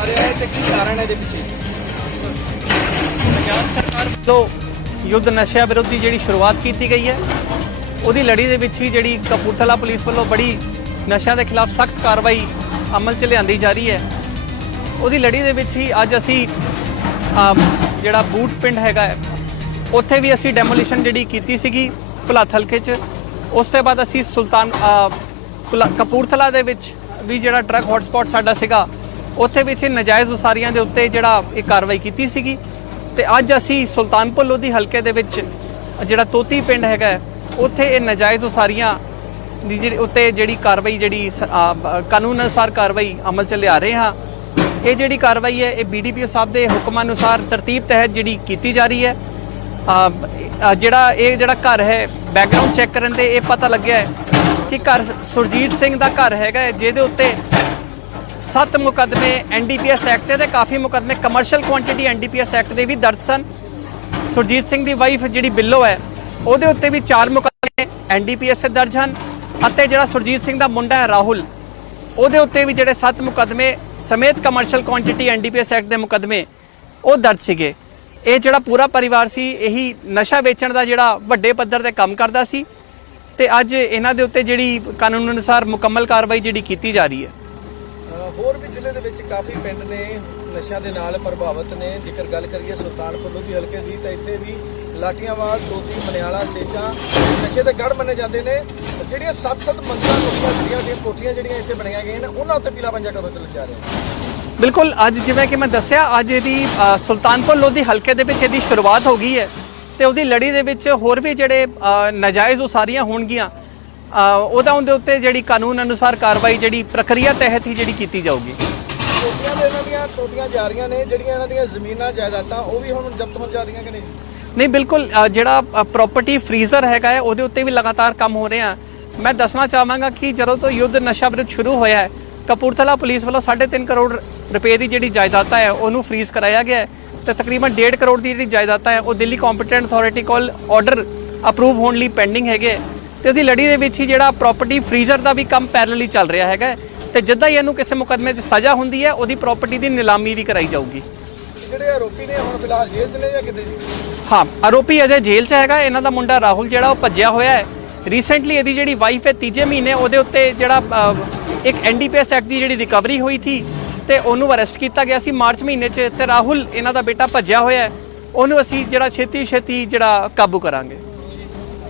ਤੇ ਕੀ ਕਾਰਨ ਹੈ ਇਹਦੇ ਪਿੱਛੇ? ਪੰਜਾਬ ਸਰਕਾਰ ਵੱਲੋਂ ਯੁੱਧ ਨਸ਼ਿਆਂ ਵਿਰੁੱਧ ਜਿਹੜੀ ਸ਼ੁਰੂਆਤ ਕੀਤੀ ਗਈ ਹੈ ਉਹਦੀ ਲੜੀ ਦੇ ਵਿੱਚ ਹੀ ਜਿਹੜੀ ਕਪੂਰਥਲਾ ਪੁਲਿਸ ਵੱਲੋਂ ਬੜੀ ਨਸ਼ਿਆਂ ਦੇ ਖਿਲਾਫ ਸਖਤ ਕਾਰਵਾਈ ਅਮਲ 'ਚ ਲਿਆਂਦੀ ਜਾ ਰਹੀ ਹੈ। ਉਹਦੀ ਲੜੀ ਦੇ ਵਿੱਚ ਹੀ ਅੱਜ ਅਸੀਂ ਜਿਹੜਾ ਬੂਟ ਪਿੰਡ ਹੈਗਾ ਉੱਥੇ ਵੀ ਅਸੀਂ ਡੈਮੋਲੀਸ਼ਨ ਜਿਹੜੀ ਕੀਤੀ ਸੀਗੀ ਭੁਲੱਥ ਹਲਕੇ 'ਚ। ਉਸ ਤੋਂ ਬਾਅਦ ਅਸੀਂ ਸੁਲਤਾਨ ਅ, ਕਪੂਰਥਲਾ ਦੇ ਵਿੱਚ ਵੀ ਜਿਹੜਾ ਡਰੱਗ ਹੌਟਸਪੌਟ ਸਾਡਾ ਸੀਗਾ ਉੱਥੇ ਵਿੱਚ ਇਹ ਨਜਾਇਜ਼ ਉਸਾਰੀਆਂ ਦੇ ਉੱਤੇ ਜਿਹੜਾ ਇਹ ਕਾਰਵਾਈ ਕੀਤੀ ਸੀਗੀ। ਤੇ ਅੱਜ ਅਸੀਂ ਸੁਲਤਾਨਪੁਰ ਲੋਧੀ ਹਲਕੇ ਦੇ ਵਿੱਚ ਜਿਹੜਾ ਤੋਤੀ ਪਿੰਡ ਹੈਗਾ ਉੱਥੇ ਇਹ ਨਜਾਇਜ਼ ਉਸਾਰੀਆਂ ਦੀ ਜਿਹੜੀ ਉੱਤੇ ਜਿਹੜੀ ਕਾਰਵਾਈ ਜਿਹੜੀ ਕਾਨੂੰਨ ਅਨੁਸਾਰ ਕਾਰਵਾਈ ਅਮਲ ਚ ਲਿਆ ਰਹੇ ਹਾਂ। ਇਹ ਜਿਹੜੀ ਕਾਰਵਾਈ ਹੈ ਇਹ ਬੀਡੀਪੀਓ ਸਾਹਿਬ ਦੇ ਹੁਕਮਾਂ ਅਨੁਸਾਰ ਤਰਤੀਬ ਤਹਿਤ ਜਿਹੜੀ ਕੀਤੀ ਜਾ ਰਹੀ ਹੈ। ਜਿਹੜਾ ਇਹ ਜਿਹੜਾ ਘਰ ਹੈ ਬੈਕਗ੍ਰਾਉਂਡ ਚੈੱਕ ਕਰਨ ਤੇ ਇਹ ਪਤਾ ਲੱਗਿਆ ਕਿ ਘਰ ਸੁਰਜੀਤ ਸਿੰਘ ਦਾ ਘਰ ਹੈਗਾ ਹੈ, ਜਿਹਦੇ ਉੱਤੇ ਸੱਤ ਮੁਕੱਦਮੇ ਐਨਡੀਪੀਐਸ ਐਕਟ ਦੇ ਤੇ ਕਾਫੀ ਮੁਕੱਦਮੇ ਕਮਰਸ਼ੀਅਲ ਕੁਆਂਟੀਟੀ ਐਨਡੀਪੀਐਸ ਐਕਟ ਦੇ ਵੀ ਦਰਜ ਸਨ। ਸੁਰਜੀਤ ਸਿੰਘ ਦੀ ਵਾਈਫ ਜਿਹੜੀ ਬਿੱਲੋ ਹੈ, ਉਹਦੇ ਉੱਤੇ ਵੀ ਚਾਰ ਮੁਕੱਦਮੇ ਐਨਡੀਪੀਐਸ ਦੇ ਦਰਜ ਹਨ ਅਤੇ ਜਿਹੜਾ ਸੁਰਜੀਤ ਸਿੰਘ ਦਾ ਮੁੰਡਾ ਹੈ ਰਾਹੁਲ, ਉਹਦੇ ਉੱਤੇ ਵੀ ਜਿਹੜੇ ਸੱਤ ਮੁਕੱਦਮੇ ਸਮੇਤ ਕਮਰਸ਼ੀਅਲ ਕੁਆਂਟੀਟੀ ਐਨਡੀਪੀਐਸ ਐਕਟ ਦੇ ਮੁਕੱਦਮੇ ਉਹ ਦਰਜ ਸੀਗੇ। ਇਹ ਜਿਹੜਾ ਪੂਰਾ ਪਰਿਵਾਰ ਸੀ, ਇਹੀ ਨਸ਼ਾ ਵੇਚਣ ਦਾ ਜਿਹੜਾ ਵੱਡੇ ਪੱਧਰ ਤੇ ਕੰਮ ਕਰਦਾ ਸੀ ਤੇ ਅੱਜ ਇਹਨਾਂ ਦੇ ਉੱਤੇ ਜਿਹੜੀ ਕਾਨੂੰਨ ਅਨੁਸਾਰ ਮੁਕੰਮਲ ਕਾਰਵਾਈ ਜਿਹੜੀ ਕੀਤੀ ਜਾ ਰਹੀ ਹੈ। ਹੋਰ ਵੀ ਜ਼ਿਲ੍ਹੇ ਦੇ ਵਿੱਚ ਕਾਫੀ ਪਿੰਡ ਨੇ ਨਸ਼ਿਆਂ ਦੇ ਨਾਲ ਪ੍ਰਭਾਵਿਤ ਨੇ। ਜੇਕਰ ਗੱਲ ਕਰੀਏ ਸੁਲਤਾਨਪੁਰ ਲੋਧੀ ਹਲਕੇ ਦੀ ਤਾਂ ਇੱਥੇ ਵੀ ਲਾਟੀਆਂਵਾਲ ਸੋਤੀ ਮਨਿਆਲਾ ਸੇਚਾਂ ਨਸ਼ੇ ਦੇ ਗੜ ਮੰਨੇ ਜਾਂਦੇ ਨੇ। ਜਿਹੜੀਆਂ ਸੱਤ-ਸੱਤ ਮੰਜ਼ਿਲਾਂ ਕੋਠੀਆਂ ਜਿਹੜੀਆਂ ਦੀਆਂ ਕੋਠੀਆਂ ਜਿਹੜੀਆਂ ਇੱਥੇ ਬਣਾਈਆਂ ਗਈਆਂ ਨੇ ਉਹਨਾਂ ਉੱਤੇ ਪੀਲਾ ਪੰਜਾ ਕਦੋਂ ਚੱਲ ਜਾ ਰਿਹਾ? ਬਿਲਕੁਲ ਅੱਜ ਜਿਵੇਂ ਕਿ ਮੈਂ ਦੱਸਿਆ ਅੱਜ ਇਹਦੀ ਸੁਲਤਾਨਪੁਰ ਲੋਧੀ ਹਲਕੇ ਦੇ ਵਿੱਚ ਇਹਦੀ ਸ਼ੁਰੂਆਤ ਹੋ ਗਈ ਹੈ। ਤੇ ਉਹਦੀ ਲੜੀ ਦੇ ਵਿੱਚ ਹੋਰ ਵੀ ਜਿਹੜੇ ਅ, ਨਾਜਾਇਜ਼ ਉਸਾਰੀਆਂ ਹੋਣਗੀਆਂ। ਉਹਦਾ ਉਹਦੇ ਉੱਤੇ ਜਿਹੜੀ ਕਾਨੂੰਨ ਅਨੁਸਾਰ ਕਾਰਵਾਈ ਜਿਹੜੀ ਪ੍ਰਕਿਰਿਆ ਤਹਿਤ ਹੀ ਜਿਹੜੀ ਕੀਤੀ ਜਾਊਗੀ। ਕੋਠੀਆਂ ਦੇ ਇਹਨਾਂ ਦੀਆਂ ਟੋਟੀਆਂ ਜਾ ਰਹੀਆਂ ਨੇ ਜਿਹੜੀਆਂ ਇਹਨਾਂ ਦੀਆਂ ਜ਼ਮੀਨਾਂ ਜਾਇਦਾਦਾਂ ਉਹ ਵੀ ਹੁਣ ਜ਼ਬਤ ਹੋਣ ਜਾ ਰਹੀਆਂ ਕਿ ਨਹੀਂ? ਨਹੀਂ ਬਿਲਕੁਲ ਜਿਹੜਾ ਪ੍ਰਾਪਰਟੀ ਫਰੀਜ਼ਰ ਹੈਗਾ ਹੈ ਉਹਦੇ ਉੱਤੇ ਵੀ ਲਗਾਤਾਰ ਕੰਮ ਹੋ ਰਹੇ। ਆ ਮੈਂ ਦੱਸਣਾ ਚਾਹਾਂਗਾ ਕਿ ਜਦੋਂ ਤੋਂ ਯੁੱਧ ਨਸ਼ਾ ਵਿਰੁੱਧ ਸ਼ੁਰੂ ਹੋਇਆ ਹੈ ਕਪੂਰਥਲਾ ਪੁਲਿਸ ਵੱਲੋਂ 3.5 ਕਰੋੜ ਰੁਪਏ ਦੀ ਜਿਹੜੀ ਜਾਇਦਾਦਾਂ ਹੈ ਉਹਨੂੰ ਫਰੀਜ਼ ਕਰਾਇਆ ਗਿਆ ਹੈ ਤੇ ਤਕਰੀਬਨ 1.5 ਕਰੋੜ ਦੀ ਜਿਹੜੀ ਜਾਇਦਾਦਾਂ ਹੈ ਉਹ ਦਿੱਲੀ ਕੰਪੀਟੈਂਟ ਅਥਾਰਟੀ ਕੋਲ ਆਰਡਰ ਅਪਰੂਵ ਹੋਣ ਲਈ ਪੈਂਡਿੰਗ ਹੈਗੇ। ਤੇ ਉਹਦੀ ਲੜੀ ਦੇ ਵਿੱਚ ਹੀ ਜਿਹੜਾ ਪ੍ਰਾਪਰਟੀ ਫਰੀਜ਼ਰ ਦਾ ਵੀ ਕੰਮ ਪੈਰਲਲੀ ਚੱਲ ਰਿਹਾ ਹੈਗਾ। ਤੇ ਜਿੱਦਾਂ ਹੀ ਇਹਨੂੰ ਕਿਸੇ ਮੁਕੱਦਮੇ 'ਚ ਸਜ਼ਾ ਹੁੰਦੀ ਹੈ ਉਹਦੀ ਪ੍ਰਾਪਰਟੀ ਦੀ ਨਿਲਾਮੀ ਵੀ ਕਰਾਈ ਜਾਊਗੀ। ਜਿਹੜੇ ਆਰੋਪੀ ਨੇ ਹੁਣ ਫਿਲਹਾਲ ਜੇਲ੍ਹ 'ਚ ਨੇ ਜਾਂ ਕਿਤੇ ਜੀ? ਹਾਂ ਆਰੋਪੀ ਅਜੇ ਜੇਲ੍ਹ 'ਚ ਹੈਗਾ ਇਹਨਾਂ ਦਾ ਮੁੰਡਾ ਰਾਹੁਲ ਜਿਹੜਾ ਉਹ ਭੱਜਿਆ ਹੋਇਆ ਹੈ। ਰੀਸੈਂਟਲੀ ਇਹਦੀ ਜਿਹੜੀ ਵਾਈਫ ਹੈ ਤੀਜੇ ਮਹੀਨੇ ਉਹਦੇ ਉੱਤੇ ਜਿਹੜਾ ਇੱਕ ਐਨਡੀਪੀਐਸ ਐਕਟ ਦੀ ਜਿਹੜੀ ਰਿਕਵਰੀ ਹੋਈ ਸੀ ਤੇ ਉਹਨੂੰ ਅਰੈਸਟ ਕੀਤਾ ਗਿਆ ਸੀ ਮਾਰਚ ਮਹੀਨੇ 'ਚ ਤੇ ਰਾਹੁਲ ਇਹਨਾਂ ਦਾ ਬੇਟਾ ਭੱਜਿਆ ਹੋਇਆ ਹੈ। ਉਹਨੂੰ ਅਸੀਂ ਜਿਹੜਾ ਛੇਤੀ ਛੇਤੀ ਜਿਹੜਾ ਕਾਬੂ ਕਰਾਂਗੇ।